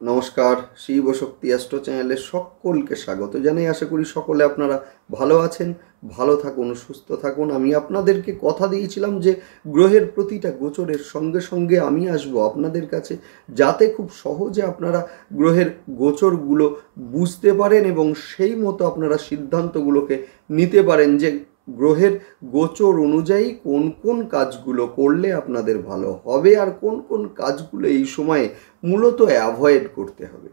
নমস্কার, শিব শক্তি অ্যাস্ট্রো চ্যানেলে সকলকে স্বাগত জানাই। আশা করি সকলে আপনারা ভালো আছেন, ভালো থাকুন, সুস্থ থাকুন। আমি আপনাদেরকে কথা দিয়েছিলাম যে গ্রহের প্রতিটা গোচরের সঙ্গে সঙ্গে আমি আসব আপনাদের কাছে, যাতে খুব সহজে আপনারা গ্রহের গোচরগুলো বুঝতে পারেন এবং সেই মতো আপনারা সিদ্ধান্তগুলোকে নিতে পারেন যে গ্রহের গোচর অনুযায়ী কোন কোন কাজগুলো করলে আপনাদের ভালো হবে আর কোন কোন কাজগুলো এই সময়ে মূলত অ্যাভয়েড করতে হবে।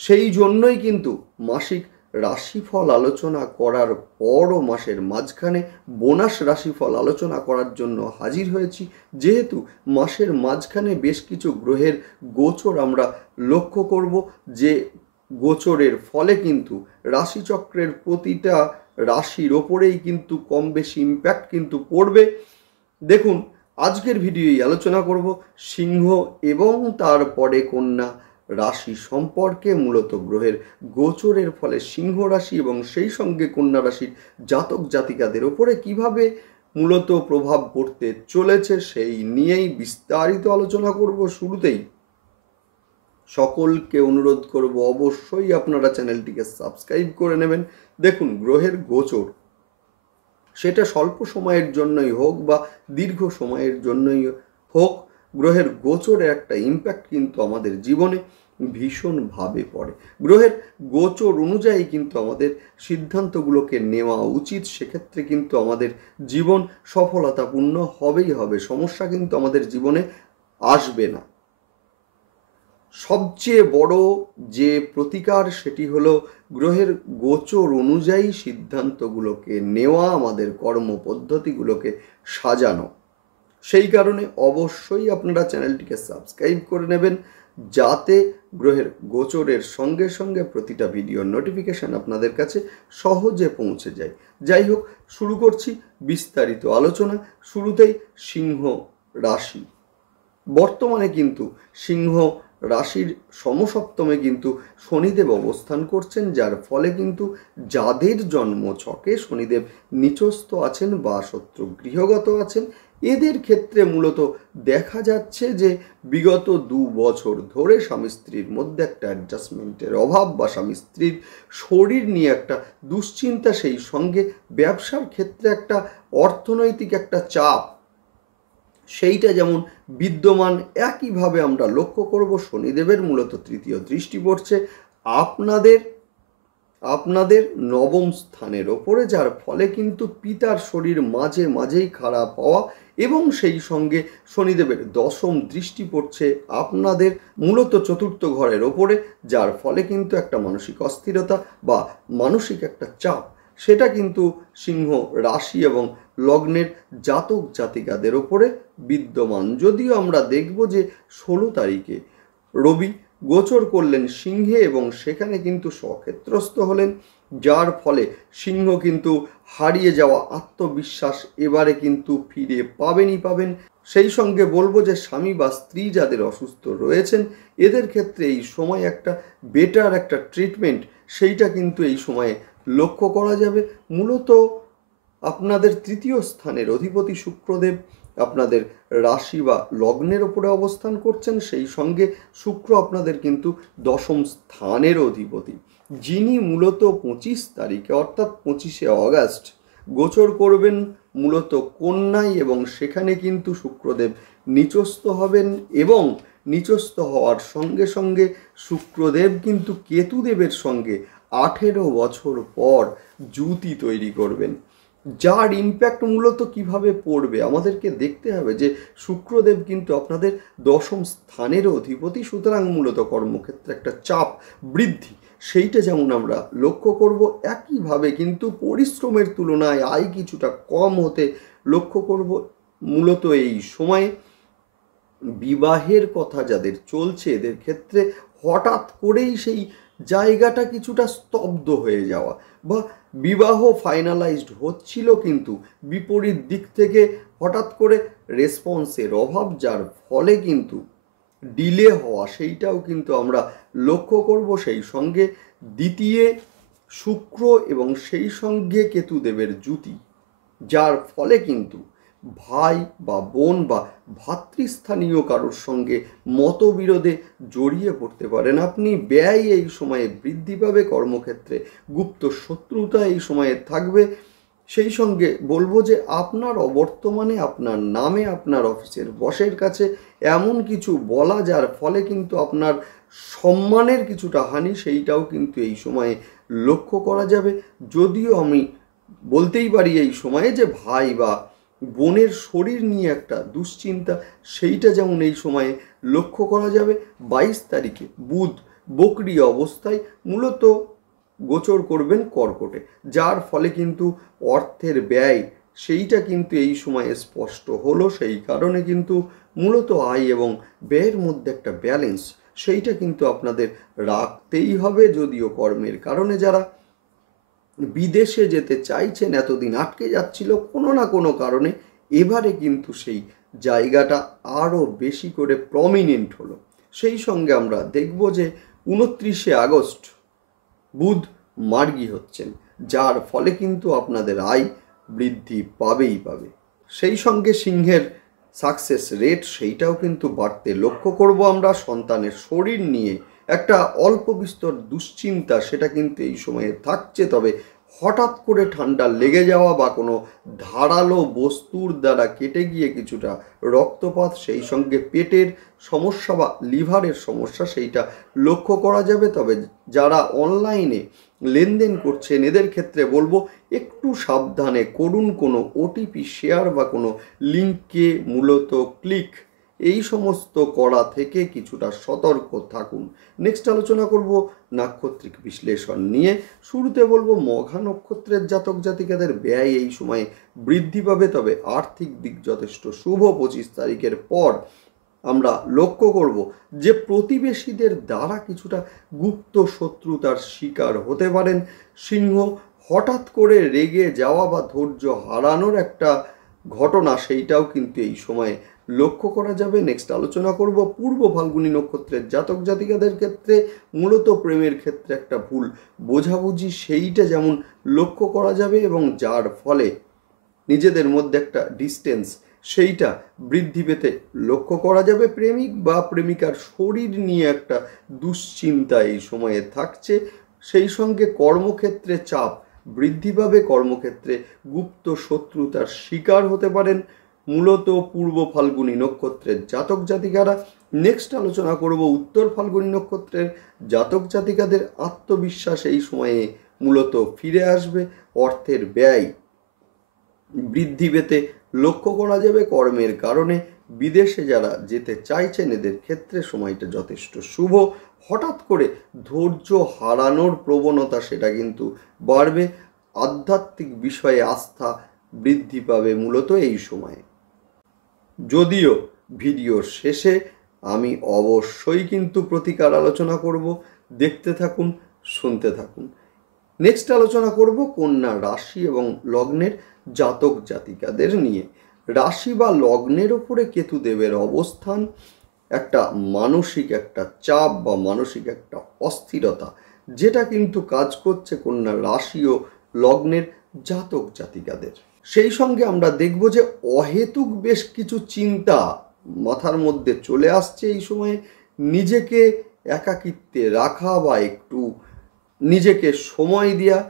সেই জন্যই কিন্তু মাসিক রাশিফল আলোচনা করার পরও মাসের মাঝখানে বোনাস রাশিফল আলোচনা করার জন্য হাজির হয়েছি। যেহেতু মাসের মাঝখানে বেশ কিছু গ্রহের গোচর আমরা লক্ষ্য করব, যে গোচরের ফলে কিন্তু রাশিচক্রের প্রতিটা রাশির ওপরেই কিন্তু কম বেশি ইম্প্যাক্ট কিন্তু পড়বে। দেখুন, আজকের ভিডিওই আলোচনা করব সিংহ এবং তারপরে কন্যা রাশি সম্পর্কে। মূলত গ্রহের গোচরের ফলে সিংহ রাশি এবং সেই সঙ্গে কন্যা রাশির জাতক জাতিকাদের ওপরে কিভাবে মূলত প্রভাব পড়তে চলেছে সেই নিয়েই বিস্তারিত আলোচনা করব। শুরুতেই সকলকে অনুরোধ করব, অবশ্যই আপনারা চ্যানেলটিকে সাবস্ক্রাইব করে নেবেন। দেখুন, গ্রহের গোচর সেটা স্বল্প সময়ের জন্যই হোক বা দীর্ঘ সময়ের জন্যই হোক, গ্রহের গোচরের একটা ইম্প্যাক্ট কিন্তু আমাদের জীবনে ভীষণভাবে পড়ে। গ্রহের গোচর অনুযায়ী কিন্তু আমাদের সিদ্ধান্তগুলোকে নেওয়া উচিত। সেক্ষেত্রে কিন্তু আমাদের জীবন সফলতাপূর্ণ হবেই হবে, সমস্যা কিন্তু আমাদের জীবনে আসবে না। সবচেয়ে বড় যে প্রতিকার সেটি হলো গ্রহের গোচর অনুযায়ী সিদ্ধান্তগুলোকে নেওয়া, আমাদের কর্মপদ্ধতিগুলোকে সাজানো। সেই কারণে অবশ্যই আপনারা চ্যানেলটিকে সাবস্ক্রাইব করে নেবেন, যাতে গ্রহের গোচরের সঙ্গে সঙ্গে প্রতিটা ভিডিওর নোটিফিকেশান আপনাদের কাছে সহজে পৌঁছে যায়। যাই হোক, শুরু করছি বিস্তারিত আলোচনা। শুরুতেই সিংহ রাশি। বর্তমানে কিন্তু সিংহ রাশির সমসপ্তমে কিন্তু শনিদেব অবস্থান করছেন, যার ফলে কিন্তু যাদের জন্ম ছকে শনিদেব নিচস্থ আছেন বা শত্রু গৃহগত আছেন, এদের ক্ষেত্রে মূলত দেখা যাচ্ছে যে বিগত 2 বছর ধরে স্বামী স্ত্রীর মধ্যে একটা অ্যাডজাস্টমেন্টের অভাব বা স্বামী স্ত্রীর শরীর নিয়ে একটা দুশ্চিন্তা, সেই সঙ্গে ব্যবসার ক্ষেত্রে একটা অর্থনৈতিক একটা চাপ, সেইটা যেমন বিদ্যমান, একইভাবে আমরা লক্ষ্য করব শনিদেবের মূলত তৃতীয় দৃষ্টি পড়ছে আপনাদের নবম স্থানের ওপরে, যার ফলে কিন্তু পিতার শরীর মাঝে মাঝেই খারাপ হওয়া এবং সেই সঙ্গে শনিদেবের দশম দৃষ্টি পড়ছে আপনাদের মূলত চতুর্থ ঘরের ওপরে, যার ফলে কিন্তু একটা মানসিক অস্থিরতা বা মানসিক একটা চাপ, সেটা কিন্তু সিংহ রাশি এবং লগ্নের জাতক জাতিকাদের ওপরে বিদ্যমান। যদিও আমরা দেখব যে 16 তারিখে রবি গোচর করলেন সিংহে এবং সেখানে কিন্তু স্বক্ষেত্রস্থ হলেন, যার ফলে সিংহ কিন্তু হারিয়ে যাওয়া আত্মবিশ্বাস এবারে কিন্তু ফিরে পাবেন। সেই সঙ্গে বলবো যে স্বামী বা স্ত্রী যাদের অসুস্থ রয়েছেন, এদের ক্ষেত্রে এই সময় একটা বেটার একটা ট্রিটমেন্ট সেইটা কিন্তু এই সময়ে লক্ষ্য করা যাবে। মূলত আপনাদের তৃতীয় স্থানের অধিপতি শুক্রদেব আপনাদের রাশি বা লগ্নের ওপরে অবস্থান করছেন, সেই সঙ্গে শুক্র আপনাদের কিন্তু দশম স্থানের অধিপতি, যিনি মূলত 25 তারিখে অর্থাৎ 25শে অগাস্ট গোচর করবেন মূলত কন্যায়, এবং সেখানে কিন্তু শুক্রদেব নিচস্থ হবেন এবং নিচস্থ হওয়ার সঙ্গে সঙ্গে শুক্রদেব কিন্তু কেতুদেবের সঙ্গে 18 বছর পর জুতি তৈরি করবেন, যার ইম্প্যাক্ট মূলত কিভাবে পড়বে আমাদেরকে দেখতে হবে। যে শুক্রদেব কিন্তু আপনাদের দশম স্থানের অধিপতি, সুতরাং মূলত কর্মক্ষেত্রে একটা চাপ বৃদ্ধি সেইটা যেমন আমরা লক্ষ্য করব, একইভাবে কিন্তু পরিশ্রমের তুলনায় আয় কিছুটা কম হতে লক্ষ্য করব। মূলত এই সময়ে বিবাহের কথা যাদের চলছে, এদের ক্ষেত্রে হঠাৎ করেই সেই জায়গাটা কিছুটা স্তব্ধ হয়ে যাওয়া, বা বিবাহ ফাইনালাইজড হচ্ছিল কিন্তু বিপরীত দিক থেকে হঠাৎ করে রেসপন্সের অভাব, যার ফলে কিন্তু ডিলে হওয়া সেইটাও কিন্তু আমরা লক্ষ্য করব। সেই সঙ্গে দ্বিতীয় শুক্র এবং সেই সঙ্গে কেতুদেবের জুতি, যার ফলে কিন্তু ভাই বা বোন বা ভাতৃস্থানীয় কারোর সঙ্গে মতবিরোধে জড়িয়ে পড়তে পারেন আপনি। ব্যয় এই সময়ে বৃদ্ধি পাবে কর্মক্ষেত্রে, গুপ্ত শত্রুতা এই সময়ে থাকবে। সেই সঙ্গে বলবো যে আপনার অবর্তমানে আপনার নামে আপনার অফিসের বসের কাছে এমন কিছু বলা যার ফলে কিন্তু আপনার সম্মানের কিছুটা হানি, সেইটাও কিন্তু এই সময়ে লক্ষ্য করা যাবে। যদিও আমি বলতেই পারি এই সময়ে যে ভাই বা বোনের শরীর নিয়ে একটা দুশ্চিন্তা, সেইটা যেমন এই সময়ে লক্ষ্য করা যাবে। 22 তারিখে বুধ বকরি অবস্থায় মূলত গোচর করবেন কর্কটে, যার ফলে কিন্তু অর্থের ব্যয় সেইটা কিন্তু এই সময়ে স্পষ্ট হলো। সেই কারণে কিন্তু মূলত আয় এবং ব্যয়ের মধ্যে একটা ব্যালেন্স সেইটা কিন্তু আপনাদের রাখতেই হবে। যদিও কর্মের কারণে যারা বিদেশে যেতে চাইছেন, এতদিন আটকে যাচ্ছিল কোনো না কোনো কারণে, এবারে কিন্তু সেই জায়গাটা আরও বেশি করে প্রমিনেন্ট হলো। সেই সঙ্গে আমরা দেখব যে 29শে আগস্ট বুধ মার্গী হচ্ছেন, যার ফলে কিন্তু আপনাদের আয় বৃদ্ধি পাবেই পাবে। সেই সঙ্গে সিংহের সাকসেস রেট সেইটাও কিন্তু বাড়তে লক্ষ্য করব আমরা। সন্তানের শরীর নিয়ে একটা অল্প বিস্তর দুশ্চিন্তা সেটা কিন্তু এই সময়ে থাকছে, তবে হঠাৎ করে ঠান্ডা লেগে যাওয়া বা কোনো ধারালো বস্তুর দ্বারা কেটে গিয়ে কিছুটা রক্তপাত, সেই সঙ্গে পেটের সমস্যা বা লিভারের সমস্যা সেইটা লক্ষ্য করা যাবে। তবে যারা অনলাইনে লেনদেন করছেন এদের ক্ষেত্রে বলবো একটু সাবধানে করুন। কোনো ওটিপি শেয়ার বা কোনো লিঙ্কে মূলত ক্লিক এই সমস্ত করা থেকে কিছুটা সতর্ক থাকুন। নেক্সট আলোচনা করব নাক্ষত্রিক বিশ্লেষণ নিয়ে। শুরুতে বলবো মঘা নক্ষত্রের জাতক জাতিকাদের ব্যয় এই সময়ে বৃদ্ধি পাবে, তবে আর্থিক দিক যথেষ্ট শুভ। 25 তারিখের পর আমরা লক্ষ্য করব যে প্রতিবেশীদের দ্বারা কিছুটা গুপ্ত শত্রুতার শিকার হতে পারেন। সিংহ হঠাৎ করে রেগে যাওয়া বা ধৈর্য হারানোর একটা ঘটনা সেইটাও কিন্তু এই সময়ে লক্ষ্য করা যাবে। নেক্সট আলোচনা করব পূর্ব ফাল্গুনী নক্ষত্রের জাতক জাতিকাদের ক্ষেত্রে মূলত প্রেমের ক্ষেত্রে একটা ভুল বোঝাবুঝি সেইটা যেমন লক্ষ্য করা যাবে, এবং যার ফলে নিজেদের মধ্যে একটা ডিস্টেন্স সেইটা বৃদ্ধি পেতে লক্ষ্য করা যাবে। প্রেমিক বা প্রেমিকার শরীর নিয়ে একটা দুশ্চিন্তা এই সময়ে থাকছে। সেই সঙ্গে কর্মক্ষেত্রে চাপ বৃদ্ধি পাবে, কর্মক্ষেত্রে গুপ্ত শত্রুতার শিকার হতে পারেন মূলত পূর্ব ফাল্গুনী নক্ষত্রের জাতক জাতিকারা। নেক্সট আলোচনা করব উত্তর ফাল্গুনী নক্ষত্রের জাতক জাতিকাদের। আত্মবিশ্বাস এই সময়ে মূলত ফিরে আসবে, অর্থের ব্যয় বৃদ্ধি পেতে লক্ষ্য করা যাবে। কর্মের কারণে বিদেশে যারা যেতে চাইছেন এদের ক্ষেত্রে সময়টা যথেষ্ট শুভ। হঠাৎ করে ধৈর্য হারানোর প্রবণতা সেটা কিন্তু বাড়বে। আধ্যাত্মিক বিষয়ে আস্থা বৃদ্ধি পাবে মূলত এই সময়ে। যদিও ভিডিওর শেষে আমি অবশ্যই কিন্তু প্রতিকার আলোচনা করব, দেখতে থাকুন, শুনতে থাকুন। নেক্সট আলোচনা করব কন্যা রাশি এবং লগ্নের জাতক জাতিকাদের নিয়ে। রাশি বা লগ্নের ওপরে কেতুদেবের অবস্থান একটা মানসিক একটা চাপ বা মানসিক একটা অস্থিরতা যেটা কিন্তু কাজ করছে কন্যা রাশি ও লগ্নের জাতক জাতিকাদের। সেই সঙ্গে আমরা দেখব যে অহেতুক বেশ কিছু চিন্তা মাথার মধ্যে চলে আসছে এই সময়ে। নিজেকে একাকিত্বে রাখা বা একটু নিজেকে সময় দেওয়া,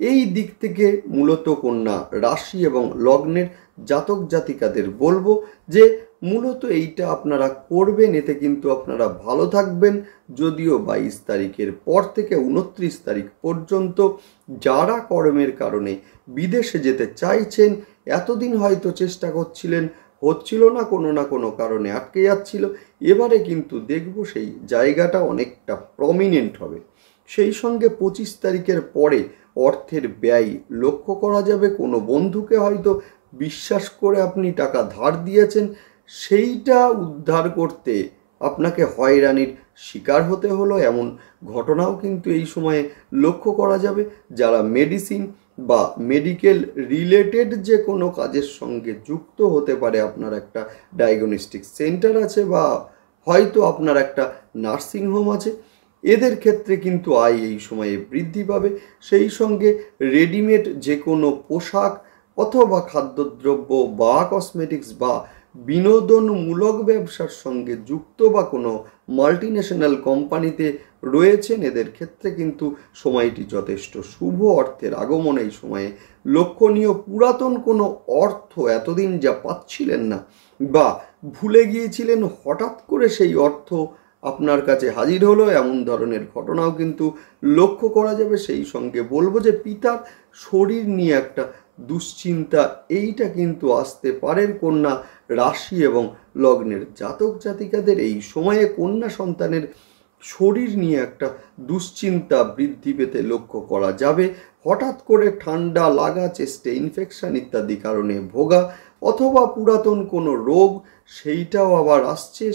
এই দিক থেকে মূলত কন্যা রাশি এবং লগ্নের জাতক জাতিকাদের বলবো যে মূলত এইটা আপনারা করবেন, এতে কিন্তু আপনারা ভালো থাকবেন। যদিও 22 তারিখের পর থেকে 29 তারিখ পর্যন্ত যারা কর্মের কারণে বিদেশে যেতে চাইছেন, এতদিন হয়তো চেষ্টা করছিলেন, হচ্ছিল না, কোনো কারণে আটকে যাচ্ছিল, এবারে কিন্তু দেখব সেই জায়গাটা অনেকটা প্রমিনেন্ট হবে। সেই সঙ্গে 25 তারিখের পরে অর্থের ব্যয় লক্ষ্য করা যাবে। কোনো বন্ধুকে হয়তো বিশ্বাস করে আপনি টাকা ধার দিয়েছেন, সেইটা উদ্ধার করতে আপনাকে হয়রানির শিকার হতে হলো, এমন ঘটনাও কিন্তু এই সময়ে লক্ষ্য করা যাবে। যারা মেডিসিন বা মেডিকেল রিলেটেড যে কোনো কাজের সঙ্গে যুক্ত হতে পারে, আপনার একটা ডায়াগনস্টিক সেন্টার আছে বা হয়তো আপনার একটা নার্সিংহোম আছে, এদের ক্ষেত্রে কিন্তু আয় এই সময়ে বৃদ্ধি পাবে। সেই সঙ্গে রেডিমেড যে কোনো পোশাক অথবা খাদ্যদ্রব্য বা কসমেটিক্স বা বিনোদনমূলক ব্যবসার সঙ্গে যুক্ত বা কোনো মাল্টিন্যাশনাল কোম্পানিতে রয়েছেন, এদের ক্ষেত্রে কিন্তু সময়টি যথেষ্ট শুভ। অর্থের আগমন এই সময়ে লক্ষণীয়। পুরাতন কোনো অর্থ এতদিন যা পাচ্ছিলেন না বা ভুলে গিয়েছিলেন, হঠাৎ করে সেই অর্থ আপনার কাছে হাজির হলো, এমন ধরনের ঘটনাও কিন্তু লক্ষ্য করা যাবে। সেই সঙ্গে বলবো যে পিতার শরীর নিয়ে একটা দুশ্চিন্তা এইটা কিন্তু আসতে পারে কন্যা রাশি এবং লগ্নের জাতক জাতিকাদের। এই সময়ে কন্যা সন্তানের শরীর নিয়ে একটা দুশ্চিন্তা বৃদ্ধি পেতে লক্ষ্য করা যাবে। হঠাৎ করে ঠান্ডা লাগা, চেস্টে ইনফেকশন ইত্যাদি কারণে ভোগা, অথবা পুরাতন কোনো রোগ সেইটাও আবার আসছে,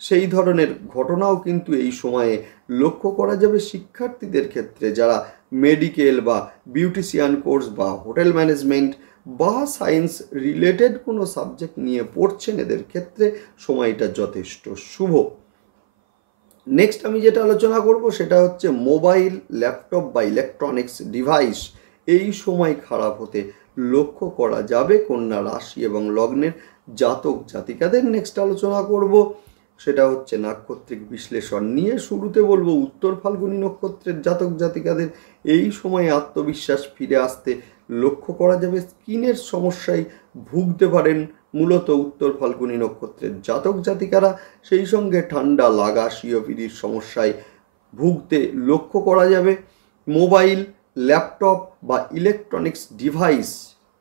সেই ধরনের ঘটনাও কিন্তু এই সময়ে লক্ষ্য করা যাবে। শিক্ষার্থীদের ক্ষেত্রে যারা মেডিকেল বা বিউটিশিয়ান কোর্স বা হোটেল ম্যানেজমেন্ট বা সায়েন্স রিলেটেড কোনো সাবজেক্ট নিয়ে পড়ছেন, এদের ক্ষেত্রে সময়টা যথেষ্ট শুভ। নেক্সট আমি যেটা আলোচনা করব সেটা হচ্ছে মোবাইল, ল্যাপটপ বা ইলেকট্রনিক্স ডিভাইস এই সময় খারাপ হতে লক্ষ্য করা যাবে কন্যা রাশি এবং লগ্নের জাতক জাতিকাদের। নেক্সট আলোচনা করব সেটা হচ্ছে নাক্ষত্রিক বিশ্লেষণ নিয়ে। শুরুতে বলবো উত্তর ফাল্গুনী নক্ষত্রের জাতক জাতিকাদের এই সময় আত্মবিশ্বাস ফিরে আসতে লক্ষ্য করা যাবে। স্কিনের সমস্যায় ভুগতে পারেন মূলত উত্তর ফাল্গুনী নক্ষত্রের জাতক জাতিকারা। সেই সঙ্গে ঠান্ডা লাগা, সিওপিডির সমস্যায় ভুগতে লক্ষ্য করা যাবে। মোবাইল, ল্যাপটপ বা ইলেকট্রনিক্স ডিভাইস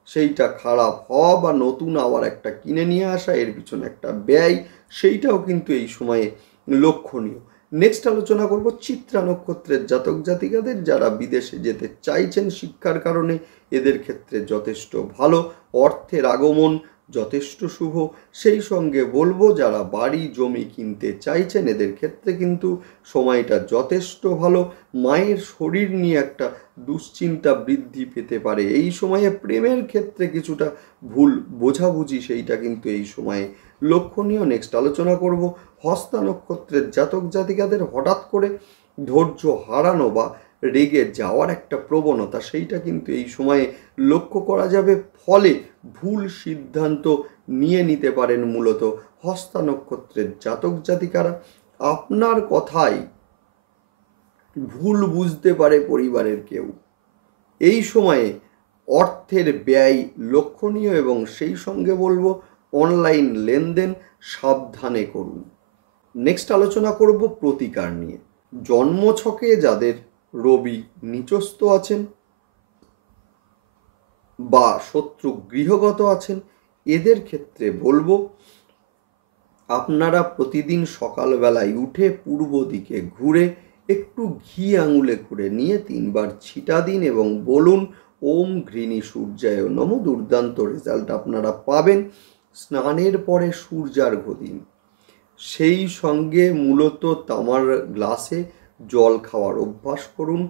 সেইটা খারাপ হওয়া বা নতুন আবার একটা কিনে নিয়ে আসা, এর পিছনে একটা ব্যয়, সেইটাও কিন্তু এই সময়ে লক্ষণীয়। নেক্সট আলোচনা করব চিত্রা নক্ষত্রের জাতক জাতিকাদের যারা বিদেশে যেতে চাইছেন শিক্ষার কারণে, এদের ক্ষেত্রে যথেষ্ট ভালো। অর্থের আগমন যথেষ্ট শুভ। সেই সঙ্গে বলবো যারা বাড়ি জমি কিনতে চাইছেন, এদের ক্ষেত্রে কিন্তু সময়টা যথেষ্ট ভালো। মায়ের শরীর নিয়ে একটা দুশ্চিন্তা বৃদ্ধি পেতে পারে এই সময়ে। প্রেমের ক্ষেত্রে কিছুটা ভুল বোঝাবুঝি সেইটা কিন্তু এই সময়ে লক্ষণীয়। নেক্সট আলোচনা করব হস্তা নক্ষত্রের জাতক জাতিকাদের হঠাৎ করে ধৈর্য হারানো বা রেগে যাওয়ার একটা প্রবণতা, সেইটা কিন্তু এই সময়ে লক্ষ্য করা যাবে। ফলে ভুল সিদ্ধান্ত নিয়ে নিতে পারেন মূলত হস্তা নক্ষত্রের জাতক জাতিকারা। আপনার কথাই ভুল বুঝতে পারে পরিবারের কেউ। এই সময়ে অর্থের ব্যয় লক্ষণীয় এবং সেই সঙ্গে বলবো অনলাইন লেনদেন সাবধানে করুন। নেক্সট আলোচনা করব প্রতিকার নিয়ে। জন্মছকে যাদের রবি নিচস্থ আছেন বা শত্রু গৃহগত আছেন, এদের ক্ষেত্রে বলবো আপনারা প্রতিদিন সকালবেলায় উঠে পূর্ব দিকে ঘুরে একটু ঘি আঙুলে করে নিয়ে 3 বার ছিটা দিন এবং বলুন ওম ঘৃণী সূর্যায় নম। দুর্দান্ত রেজাল্ট আপনারা পাবেন। স্নানের পরে সূর্যার্ঘ্য দিন। সেই সঙ্গে মূলত তামার গ্লাসে জল খাওয়ার অভ্যাস করুন।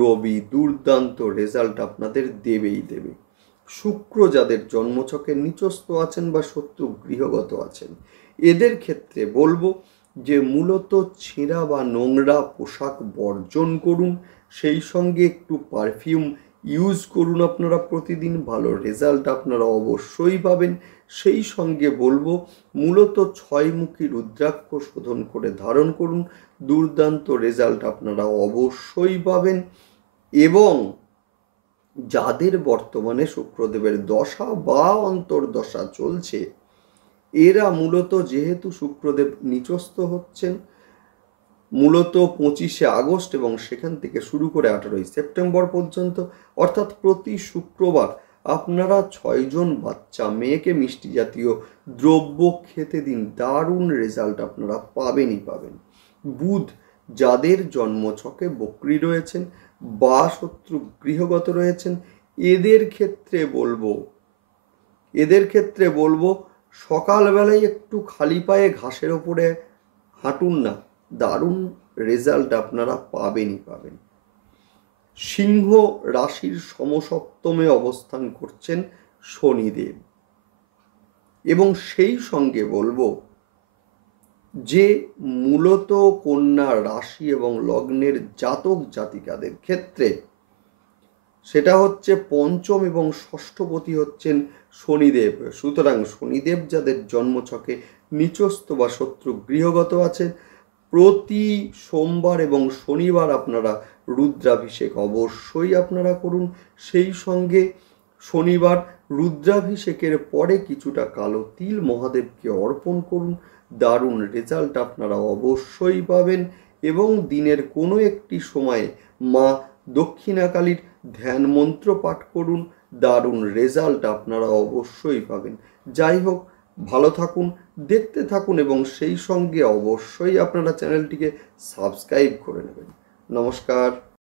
রবি দুর্দান্ত রেজাল্ট আপনাদের দেবেই দেবে। শুক্র যাদের জন্মছকে নিচস্থ আছেন বা শত্রু গৃহগত আছেন, এদের ক্ষেত্রে বলবো যে মূলত ছেঁড়া বা নোংরা পোশাক বর্জন করুন। সেই সঙ্গে একটু পারফিউম ইউজ করুন আপনারা প্রতিদিন, ভালো রেজাল্ট আপনারা অবশ্যই পাবেন। সেই সঙ্গে বলবো মূলত 6মুখী রুদ্রাক্ষ শোধন করে ধারণ করুন, দুর্দান্ত রেজাল্ট আপনারা অবশ্যই পাবেন। এবং যাদের বর্তমানে শুক্রদেবের দশা বা অন্তর্দশা চলছে, এরা মূলত যেহেতু শুক্রদেব নিচস্থ হচ্ছেন মূলত 25শে আগস্ট এবং সেখান থেকে শুরু করে 18ই সেপ্টেম্বর পর্যন্ত, অর্থাৎ প্রতি শুক্রবার আপনারা 6 জন বাচ্চা মেয়েকে মিষ্টি জাতীয় দ্রব্য খেতে দিন, দারুণ রেজাল্ট আপনারা পাবেনই পাবেন। বুধ যাদের জন্মছকে বক্রী রয়েছেন বা শত্রু গৃহগত রয়েছেন, এদের ক্ষেত্রে বলবো সকালবেলায় একটু খালি পায়ে ঘাসের ওপরে হাঁটুন না, দারুণ রেজাল্ট আপনারা পাবেনই পাবেন। সিংহ রাশির সমসপ্তমে অবস্থান করছেন শনিদেব, এবং সেই সঙ্গে বলবো যে মূলত কন্যা রাশি এবং লগ্নের জাতক জাতিকাদের ক্ষেত্রে সেটা হচ্ছে পঞ্চম এবং ষষ্ঠপতি হচ্ছেন শনিদেব। সুতরাং শনিদেব যাদের জন্মছকে নিচস্থ বা শত্রু গৃহগত আছেন, প্রতি সোমবার এবং শনিবার আপনারা রুদ্রাভিষেক অবশ্যই আপনারা করুন। সেই সঙ্গে শনিবার রুদ্রাভিষেকের পরে কিছুটা কালো তিল মহাদেবকে অর্পণ করুন। দারুণ রেজাল্ট আপনারা অবশ্যই পাবেন। এবং দিনের কোনো একটি সময়ে মা দক্ষিণাকালীর ধ্যান মন্ত্র পাঠ করুন, দারুণ রেজাল্ট আপনারা অবশ্যই পাবেন। যাই হোক, ভালো থাকুন, দেখতে থাকুন এবং সেই সঙ্গে অবশ্যই আপনারা চ্যানেলটিকে সাবস্ক্রাইব করে নেবেন। নমস্কার।